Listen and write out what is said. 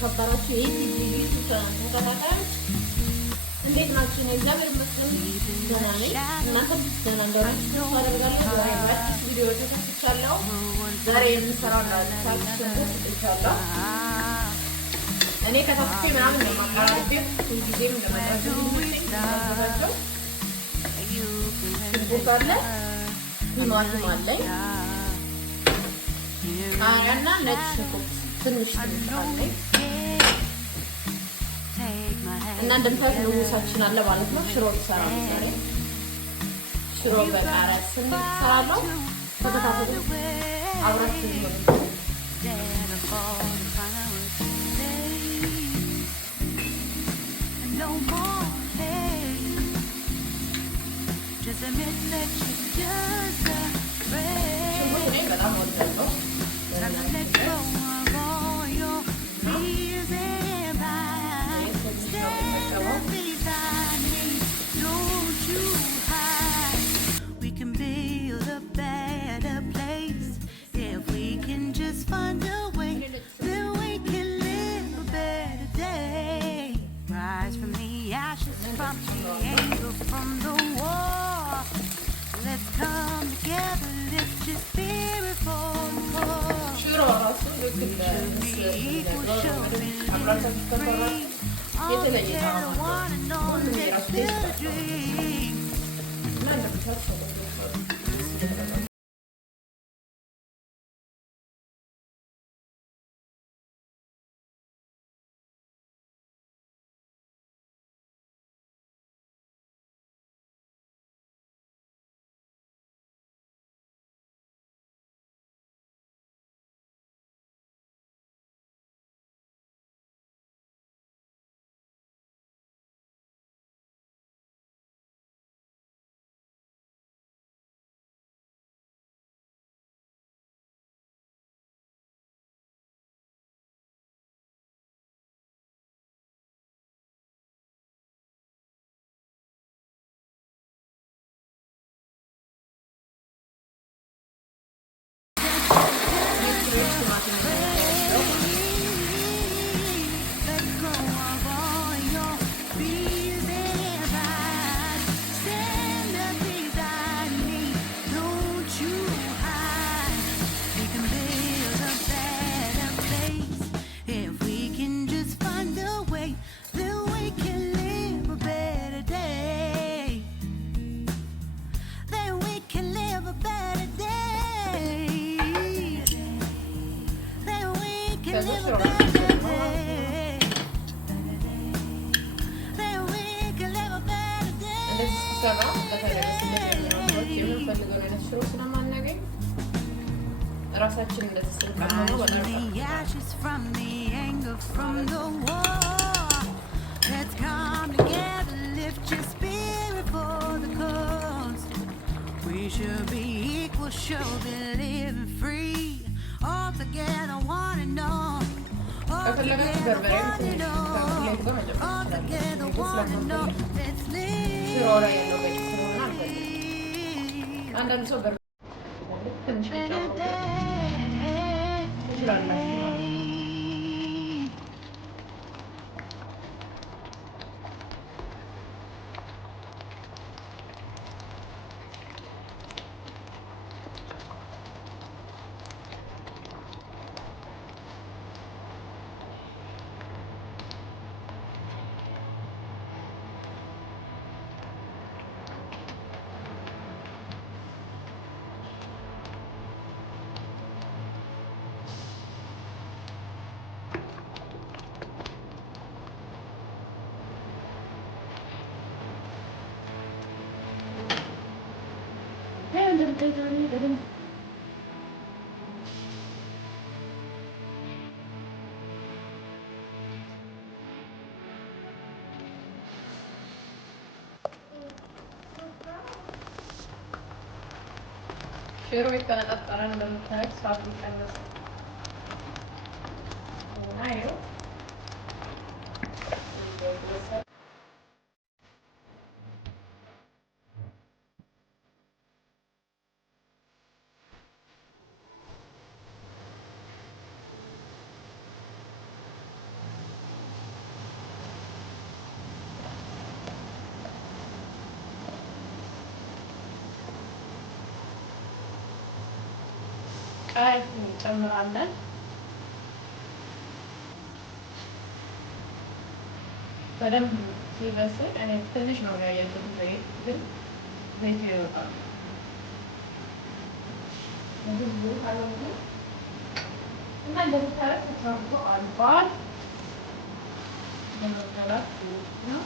ከበራችሁ የዚህ ተከታታዮች እንዴት ናችሁ? ነው እግዚአብሔር ይመስገን ደህና ነኝ። እናንተም ደህና እንደሆናችሁ አደርጋለሁ። ዛሬ አዲስ ቪዲዮ ተከፍቻለሁ። ዛሬ የምሰራው እንዳልኩት ሽንኩርት ጥብሻለሁ። እኔ ከተፍቼ ምናምን ነው ማቀራረቤ ሁልጊዜም ለማድረግ የሚዘጋጀው። ሽንኩርት አለ፣ ቲማቲም አለኝ፣ ቃሪያና ነጭ ሽንኩርት ትንሽ አለኝ እና እንደምታዩት ንጉሳችን አለ ማለት ነው። ሽሮ ይሰራል ዛሬ። ሽሮ በቃሪያ ሰራለሁ። ተከታተሉ አብራችሁ ነው። በጣም ወዳለሁ። From the anger from the war, let's come together, let's just be reform for. Shiro rasu be equal, show me free. All together, one and all, let's build a dream. ራሳችን እንደተሰንቀመው ashes from the anger from the war. Let's come together, lift your spirit for the cause. We should be equal, show be living free. All together, one and all. All together, one and all. All together, one and all. Let's live. አንዳንድ ሰው ትንሽ ሽሮ የተነጣጠረ እንደምታዩት ሳቱ ቀነሰ እና ይኸው ቃይ እንጨምራለን። በደንብ ሲበስል እኔ ትንሽ ነው ያየሁት ዘይት ግን ዘይት ይወጣል። ብዙ አለሙ እና እንደምታዩት ተሰርቶ አልቋል። ለመበላት ነው።